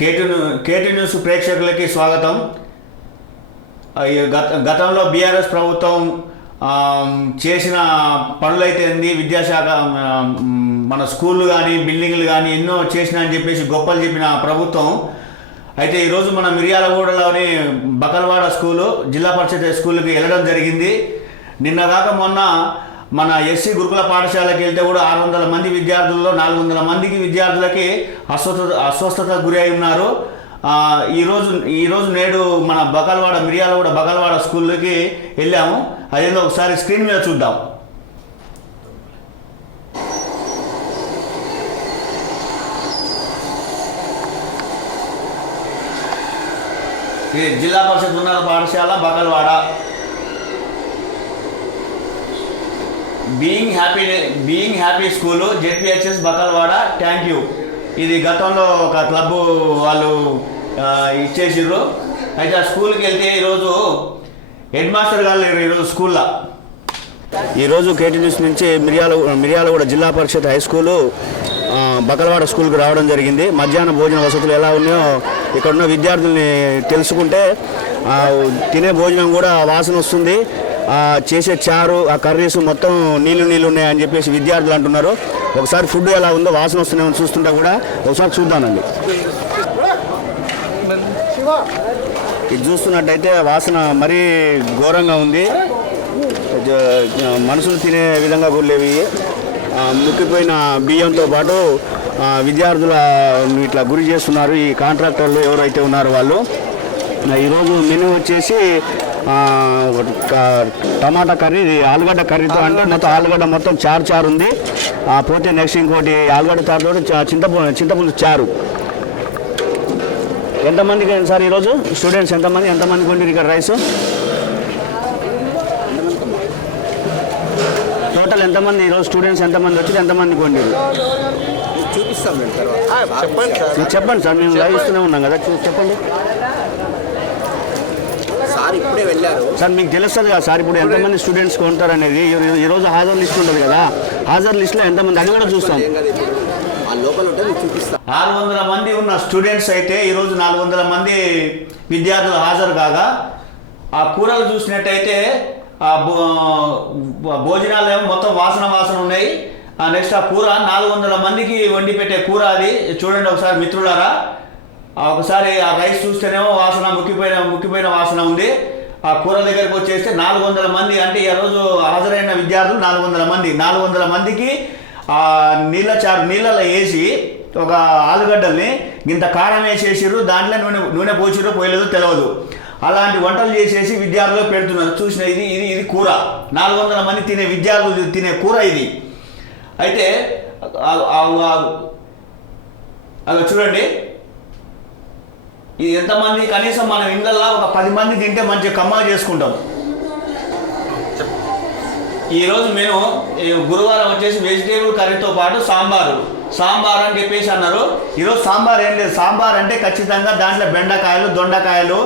KT news ప్రేక్షకులకి స్వాగతం. గతంలో బీఆర్ఎస్ ప్రభుత్వం చేసిన పనులైతే విద్యాశాఖ మన స్కూళ్ళు కానీ బిల్డింగ్లు కానీ ఎన్నో చేసినా అని చెప్పేసి గొప్పలు చెప్పిన ప్రభుత్వం అయితే ఈరోజు మన మిర్యాలగూడలోని బకల్వాడ స్కూలు జిల్లా పరిషత్ స్కూల్కి వెళ్ళడం జరిగింది. నిన్నగాక మొన్న మన ఎస్సీ గురుకుల పాఠశాలకి వెళ్తే కూడా 600 మంది విద్యార్థుల్లో 400 మందికి విద్యార్థులకి అస్వస్థత గురి అయి ఉన్నారు. ఈరోజు నేడు మన మిర్యాలగూడ బకల్వాడ స్కూల్కి వెళ్ళాము. అదేదో ఒకసారి స్క్రీన్ మీద చూద్దాం. ఇది జిల్లా పరిషత్ ఉన్నత పాఠశాల Bakalwada. Being happy school ZPHS Bakalwada. Thank you. ఇది గతంలో ఒక క్లబ్ వాళ్ళు ఇచ్చేసిర్రు. అయితే ఆ స్కూల్కి వెళ్తే ఈరోజు హెడ్ మాస్టర్ గారు లేరు ఈరోజు స్కూల్లో. ఈరోజు కేటీ న్యూస్ నుంచి మిర్యాలగూడ జిల్లా పరిషత్ హై స్కూలు బకల్వాడ స్కూల్కి రావడం జరిగింది. మధ్యాహ్న భోజన వసతులు ఎలా ఉన్నాయో ఇక్కడ ఉన్న విద్యార్థుల్ని తెలుసుకుంటే తినే భోజనం కూడా వాసన వస్తుంది. చేసే చారు ఆ కర్రీస్ మొత్తం నీళ్ళు ఉన్నాయని చెప్పేసి విద్యార్థులు అంటున్నారు. ఒకసారి ఫుడ్ ఎలా ఉందో వాసన వస్తున్నాయని చూస్తుంటా కూడా ఒకసారి చూద్దానండి. ఇది చూస్తున్నట్టయితే వాసన మరీ ఘోరంగా ఉంది. మనుషులు తినే విధంగా కూడలేవి. ముక్కిపోయిన బియ్యంతో పాటు విద్యార్థుల ఇట్లా గురి చేస్తున్నారు ఈ కాంట్రాక్టర్లు ఎవరైతే ఉన్నారో వాళ్ళు. ఈరోజు మెనూ వచ్చేసి టమాటా కర్రీ, ఆలుగడ్డ కర్రీతో అంటే మొత్తం ఆలుగడ్డ మొత్తం చారు ఉంది. పోతే నెక్స్ట్ ఇంకోటి ఆలుగడ్డ చారుతో చింతపులుసు చారు. ఎంతమందికి సార్ ఈరోజు స్టూడెంట్స్ ఎంతమందికి వండి ఇక్కడ రైస్ టోటల్ ఎంతమంది ఈరోజు స్టూడెంట్స్ ఎంతమంది వచ్చి ఎంతమందికి వండి చూపిస్తాం. చెప్పండి సార్, మేము లైవ్ ఇస్తూనే ఉన్నాం కదా, చెప్పండి సార్. ఇప్పుడే వెళ్ళారు సార్, మీకు తెలుస్తుంది కదా సార్ ఇప్పుడు ఎంతమంది స్టూడెంట్స్ కొంటారు అనేది. ఈరోజు హాజరు లిస్ట్ ఉంటుంది కదా, హాజరు లిస్ట్లో ఎంతమంది అది కూడా చూస్తాం. 600 మంది ఉన్న స్టూడెంట్స్ అయితే ఈరోజు 400 మంది విద్యార్థులు హాజరు కాగా ఆ కూరలు చూసినట్టయితే భోజనాలు ఏమో మొత్తం వాసన ఉన్నాయి. నెక్స్ట్ ఆ కూర 400 మందికి వండి పెట్టే కూర అది చూడండి ఒకసారి మిత్రులారా. ఒకసారి ఆ రైస్ చూస్తేనేమో వాసన ముక్కిపోయిన వాసన ఉంది. ఆ కూర దగ్గరికి వచ్చేస్తే 400 మంది అంటే ఈరోజు హాజరైన విద్యార్థులు 400 మందికి నీళ్ళలో వేసి ఒక ఆలుగడ్డల్ని ఇంత కారం వేసేసిర్రు, దాంట్లో నూనె పోసిర్రు పోయలేదో తెలియదు. అలాంటి వంటలు చేసేసి విద్యార్థులు పెడుతున్నారు. చూసిన ఇది కూర 400 మంది విద్యార్థులు తినే కూర ఇది. అయితే అది చూడండి, ఇది ఎంతమంది కనీసం మనం ఇండ్లల్లో ఒక 10 మంది తింటే మంచిగా కమ్మా చేసుకుంటాం. ఈరోజు మేము గురువారం వచ్చేసి వెజిటేబుల్ కర్రీతో పాటు సాంబార్ అని చెప్పేసి అన్నారు. ఈరోజు సాంబార్ ఏం లేదు. సాంబార్ అంటే ఖచ్చితంగా దాంట్లో బెండకాయలు, దొండకాయలు,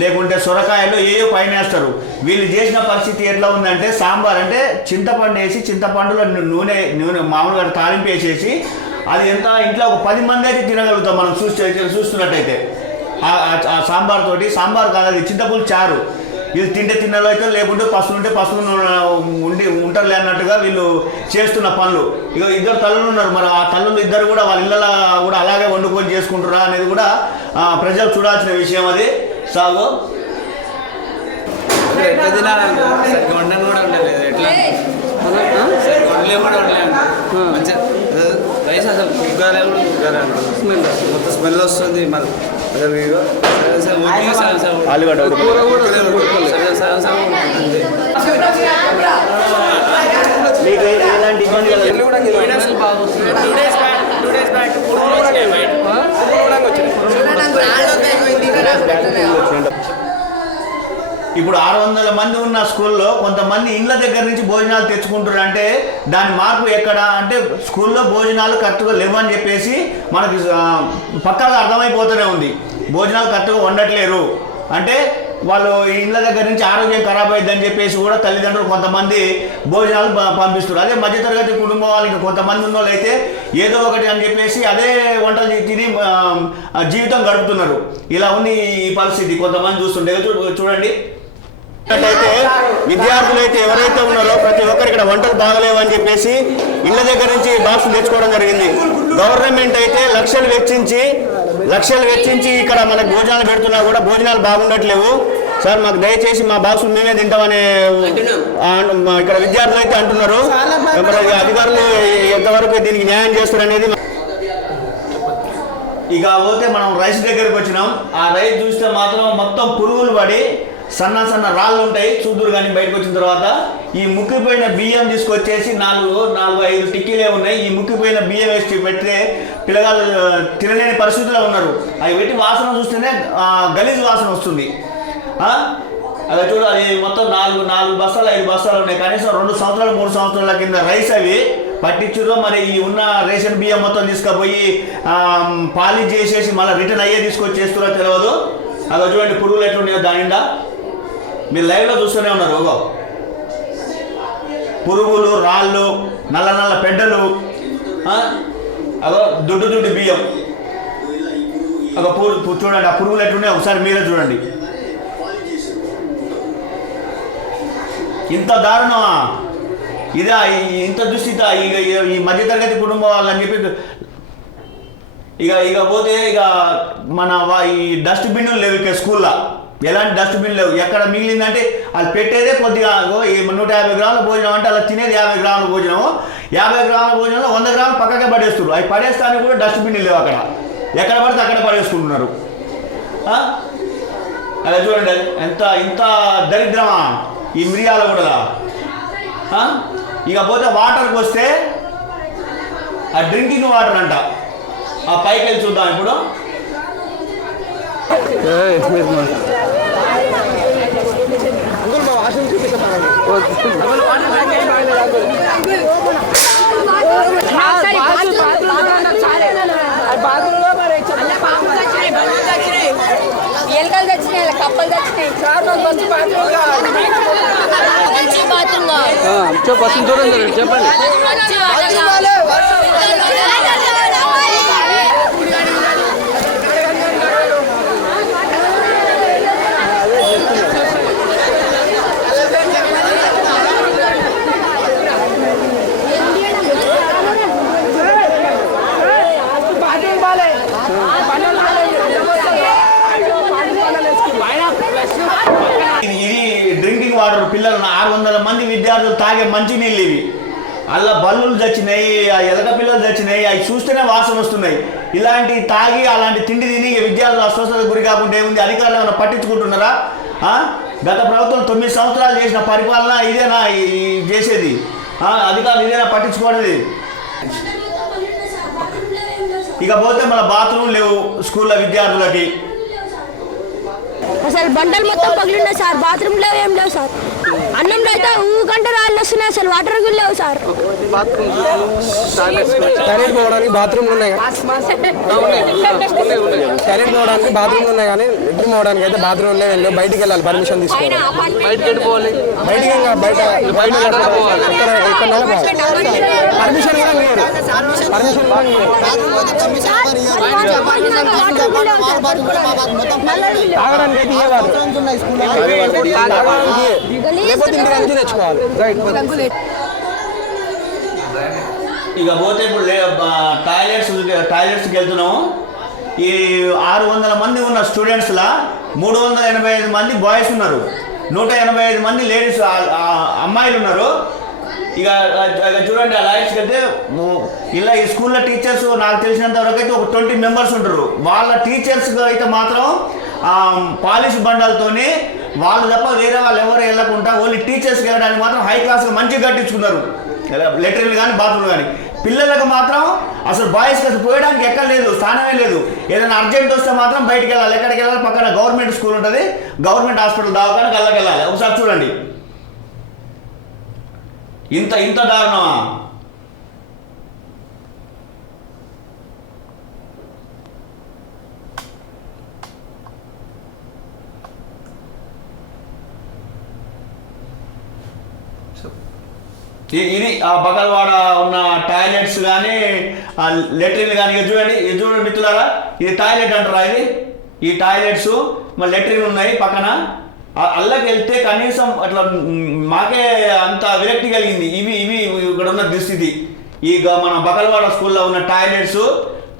లేకుంటే సొరకాయలు ఏవో పైన వేస్తారు. వీళ్ళు చేసిన పరిస్థితి ఎట్లా ఉందంటే సాంబార్ అంటే చింతపండు వేసి చింతపండులో నూనె మామూలుగా తాలింపు వేసేసి అది ఎంత ఇంట్లో ఒక 10 మంది అయితే తినగలుగుతాం మనం చూస్తున్నట్టయితే. ఆ సాంబార్ కాదు, అది చింతపులుసు చారు. వీళ్ళు తిన్నలో అయితే లేకుంటే పసుపు ఉంటారులే అన్నట్టుగా వీళ్ళు చేస్తున్న పనులు. ఇక 2 తల్లులు ఉన్నారు. మరి ఆ తల్లులు ఇద్దరు కూడా వాళ్ళ ఇళ్ళలో కూడా అలాగే వండుకొని చేసుకుంటారా అనేది కూడా ప్రజలు చూడాల్సిన విషయం. అది సాగు రైస్ అసలు మొత్తం స్మెల్ వస్తుంది. ఆలుగడ్డ మీకు ఎలాంటి ఇబ్బంది ఇప్పుడు 600 మంది ఉన్న స్కూల్లో కొంతమంది ఇండ్ల దగ్గర నుంచి భోజనాలు తెచ్చుకుంటారు. అంటే దాని మార్పు ఎక్కడ అంటే స్కూల్లో భోజనాలు కరెక్ట్గా లేవని చెప్పేసి మనకి పక్కాగా అర్థమైపోతూనే ఉంది. భోజనాలు కరెక్ట్గా వండట్లేరు అంటే వాళ్ళు ఇళ్ళ దగ్గర నుంచి ఆరోగ్యం ఖరాబ్ అయ్యిందని చెప్పేసి కూడా తల్లిదండ్రులు కొంతమంది భోజనాలు పంపిస్తారు. అదే మధ్యతరగతి కుటుంబం వాళ్ళకి కొంతమంది ఉన్న వాళ్ళు అయితే ఏదో ఒకటి అని చెప్పేసి అదే వంటలు తిని జీవితం గడుపుతున్నారు. ఇలా ఉంది ఈ పరిస్థితి. కొంతమంది చూస్తుంటే చూడండి. అయితే విద్యార్థులు అయితే ఎవరైతే ఉన్నారో ప్రతి ఒక్కరు ఇక్కడ వంటలు బాగలేవు అని చెప్పేసి ఇళ్ళ దగ్గర నుంచి బాక్సులు తెచ్చుకోవడం జరిగింది. గవర్నమెంట్ అయితే లక్షలు వెచ్చించి ఇక్కడ మనకు భోజనాలు పెడుతున్నా కూడా భోజనాలు బాగుండట్లేవు. సార్ మాకు దయచేసి మా బాక్సులు మేమే తింటామని ఇక్కడ విద్యార్థులు అయితే అంటున్నారు. మరి అధికారులు ఎంతవరకు దీనికి న్యాయం చేస్తారనేది. ఇక పోతే మనం రైస్ దగ్గరికి వచ్చినాం. ఆ రైస్ చూస్తే మాత్రం మొత్తం పురుగులు పడి సన్న రాళ్ళు ఉంటాయి. చూదురు కానీ బయటకు వచ్చిన తర్వాత ఈ ముక్కిపోయిన బియ్యం తీసుకొచ్చేసి 4-5 టిక్కీలే ఉన్నాయి. ఈ ముక్కిపోయిన బియ్యం వేసి పెడితే పిల్లగాళ్ళు తినలేని పరిస్థితిలో ఉన్నారు. అవి పెట్టి వాసన చూస్తేనే గలీజ్ వాసన వస్తుంది. అలా చూడ అది మొత్తం 4 బస్తాలు 5 బస్తాలు ఉన్నాయి. కనీసం 2 సంవత్సరాలు 3 సంవత్సరాల కింద రైస్ అవి పట్టించుర్రో మరి ఈ ఉన్న రేషన్ బియ్యం మొత్తం తీసుకుపోయి పాలిష్ చేసేసి మళ్ళీ రిటర్న్ అయ్యే తీసుకొచ్చేస్తారో తెలియదు. అలా చూడండి పురుగులు ఎట్లున్నాయో దానిండా మీరు లైవ్లో చూస్తూనే ఉన్నారు. పురుగులు, రాళ్ళు, నల్ల పెడ్డలు, అదో దుడ్డు బియ్యం. ఒక చూడండి ఆ పురుగులు ఎట్లున్నాయో ఒకసారి మీరే చూడండి. ఇంత దారుణమా ఇదా? ఇంత దుస్థిత ఈ మధ్యతరగతి కుటుంబం వాళ్ళని చెప్పి ఇక పోతే మన ఈ డస్ట్బిన్లు లేవు ఇక్కడ స్కూల్లో. ఎలాంటి డస్ట్బిన్ లేవు. ఎక్కడ మిగిలిందంటే అది పెట్టేదే కొద్దిగా 150 గ్రాముల భోజనం అంటే అలా తినేది 50 గ్రాముల భోజనం. 50 గ్రాముల భోజనంలో 100 గ్రాములు పక్కకే పడేస్తారు. అవి పడేస్తానికి కూడా డస్ట్బిన్ లేవు అక్కడ. ఎక్కడ పడితే అక్కడ పడేసుకుంటున్నారు. అలా చూడండి ఇంత దరిద్రమా ఈ మిరియాల కూడా. ఇక పోతే వాటర్కి వస్తే ఆ డ్రింకింగ్ వాటర్ అంట. ఆ పైకి వెళ్ళి చూద్దాం ఇప్పుడు. ఎలకలు తెచ్చినాయి, కప్పలు తెచ్చినాయి. చెప్పండి. డ్రింకింగ్ వాటర్ పిల్లలు 600 మంది విద్యార్థులు తాగే మంచినీళ్ళు ఇవి. అలా బల్లులు చచ్చినాయి, ఆ ఎలక పిల్లలు చచ్చినాయి. అవి చూస్తేనే వాసన వస్తున్నాయి. ఇలాంటి తాగి అలాంటి తిండి తిని విద్యార్థులు అస్వస్థతకు గురి కాకుండా ఏముంది? అధికారులు ఏమైనా పట్టించుకుంటున్నారా? గత ప్రభుత్వం 9 సంవత్సరాలు చేసిన పరిపాలన ఇదేనా చేసేది? అధికారులు ఇదేనా పట్టించుకోవడది? ఇక పోతే మన బాత్రూమ్ లేవు స్కూల్లో విద్యార్థులకి. అసలు బండలు మొత్తం పగిలిన్నాయి సార్. బాత్రూమ్ లేవు, ఏం లేవు సార్. అన్నంలో అయితే ఊకంటే రాళ్ళు వస్తున్నాయి. అసలు వాటర్ కూడా లేవు సార్. టాయిలెట్ పోవడానికి బాత్రూమ్లు ఉన్నాయి, టాయిలెట్ పోవడానికి బాత్రూమ్లు ఉన్నాయి కానీ లెట్రిన్ పోవడానికి అయితే బాత్రూమ్ లేవు. బయటికి వెళ్ళాలి, పర్మిషన్ తీసుకోవాలి. బయటికి బయట పర్మిషన్ కూడా లేదు. పర్మిషన్ తాగడానికి అయితే లేకపోతే ఇంటి నుంచి తెచ్చుకోవాలి. ఇక పోతే ఇప్పుడు టాయిలెట్స్కి వెళ్తున్నాము. ఈ 600 మంది ఉన్న స్టూడెంట్స్లా 385 మంది బాయ్స్ ఉన్నారు, 185 మంది లేడీస్ అమ్మాయిలు ఉన్నారు. ఇక చూడండి ఆ లాయర్స్కి అయితే ఇలా ఈ స్కూల్లో టీచర్స్ నాకు తెలిసినంత వరకు అయితే ఒక 20 మెంబర్స్ ఉంటారు. వాళ్ళ టీచర్స్కి అయితే మాత్రం పాలిష్ బండాలతోని వాళ్ళు తప్ప వేరే వాళ్ళు ఎవరు వెళ్ళకుండా ఓన్లీ టీచర్స్కి వెళ్ళడానికి మాత్రం హై క్లాస్గా మంచిగా కట్టించుకున్నారు. లెటర్లు కానీ బాత్రూమ్ కానీ. పిల్లలకు మాత్రం అసలు బాయ్స్కి అసలు పోయడానికి ఎక్కడ లేదు, స్థానమే లేదు. ఏదైనా అర్జెంట్ వస్తే మాత్రం బయటికి వెళ్ళాలి. ఎక్కడికి వెళ్ళాలి? పక్కన గవర్నమెంట్ స్కూల్ ఉంటుంది, గవర్నమెంట్ హాస్పిటల్ దావకానికి అల్లకి వెళ్ళాలి. ఒకసారి చూడండి ఇంత దారుణమా? ఇది ఆ బకల్వాడ ఉన్న టాయిలెట్స్ కానీ లెట్రిన్లు కానీ చూడండి, ఇది చూడండి మిత్రులారా, ఇది టాయిలెట్ అంటారా ఇది? ఈ టాయిలెట్స్ మరి లెట్రిన్ ఉన్నాయి పక్కన. అల్లకి వెళ్తే కనీసం అట్లా మాకే అంత విరక్తి కలిగింది. ఇవి ఇవి ఇక్కడ ఉన్న దుస్థితి. ఈ మన బకల్వాడ స్కూల్లో ఉన్న టాయిలెట్స్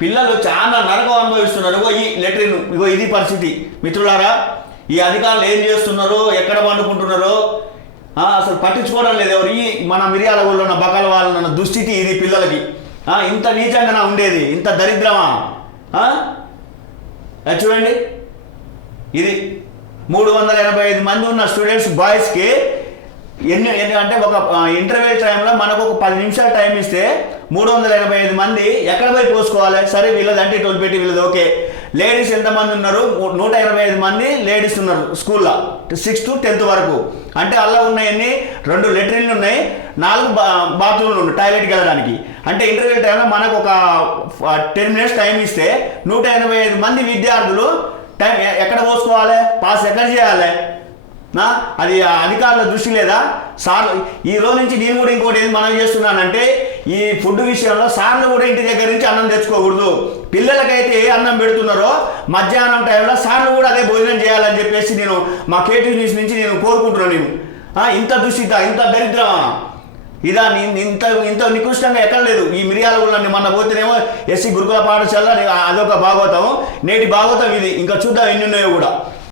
పిల్లలు చాలా నరకం అనుభవిస్తున్నారు. ఇగో ఈ లెట్రిన్, ఇగో ఇది పరిస్థితి మిత్రులారా. ఈ అధికారులు ఏం చేస్తున్నారో, ఎక్కడ పండుకుంటున్నారో అసలు పట్టించుకోవడం లేదు ఎవరు. ఈ మన మిర్యాలగూడలో ఉన్న బకల్వాడ ఉన్న దుస్థితి ఇది పిల్లలకి. ఇంత నీచంగా ఉండేది, ఇంత దరిద్రమా? చూడండి, ఇది 385 మంది ఉన్న స్టూడెంట్స్ బాయ్స్కి ఎన్ని అంటే ఒక ఇంటర్వ్యూ టైంలో మనకు ఒక 10 నిమిషాలు టైం ఇస్తే 385 మంది ఎక్కడ పోయి పోసుకోవాలి? సరే వీళ్ళదంటే టోల్ పెట్టి వీళ్ళది ఓకే. లేడీస్ ఎంతమంది ఉన్నారు? 185 మంది లేడీస్ ఉన్నారు స్కూల్లో 6th to 10th వరకు. అంటే అలా ఉన్నాయన్ని 2 లెట్రిన్లు ఉన్నాయి, 4 బాత్రూమ్లు ఉన్నాయి టాయిలెట్కి వెళ్ళడానికి. అంటే ఇంటర్వ్యూ టైంలో మనకు ఒక 10 minutes టైం ఇస్తే 185 మంది విద్యార్థులు టైం ఎక్కడ పోసుకోవాలి? పాస్ ఎక్కడ చేయాలి? అది అధికారుల దృష్టి లేదా? సార్ ఈ రోజు నుంచి నేను కూడా ఇంకోటి ఏది మనం చేస్తున్నానంటే, ఈ ఫుడ్ విషయంలో సార్లు కూడా ఇంటి దగ్గర నుంచి అన్నం తెచ్చుకోకూడదు. పిల్లలకైతే ఏ అన్నం పెడుతున్నారో మధ్యాహ్నం టైంలో సార్లు కూడా అదే భోజనం చేయాలని చెప్పేసి నేను మా కేటీవీ న్యూస్ నుంచి నేను కోరుకుంటున్నాను. ఇంత దుస్థిత, ఇంత దరిద్రమా ఇదా? ఇంత నికృష్టంగా ఎక్కడ లేదు. ఈ మిర్యాలగూడలో మన పోతేనేమో ఎస్సీ గురుకుల పాఠశాల అదొక భాగవతం, నేటి భాగవతం ఇది. ఇంకా చూద్దాం ఎన్ని ఉన్నాయో కూడా.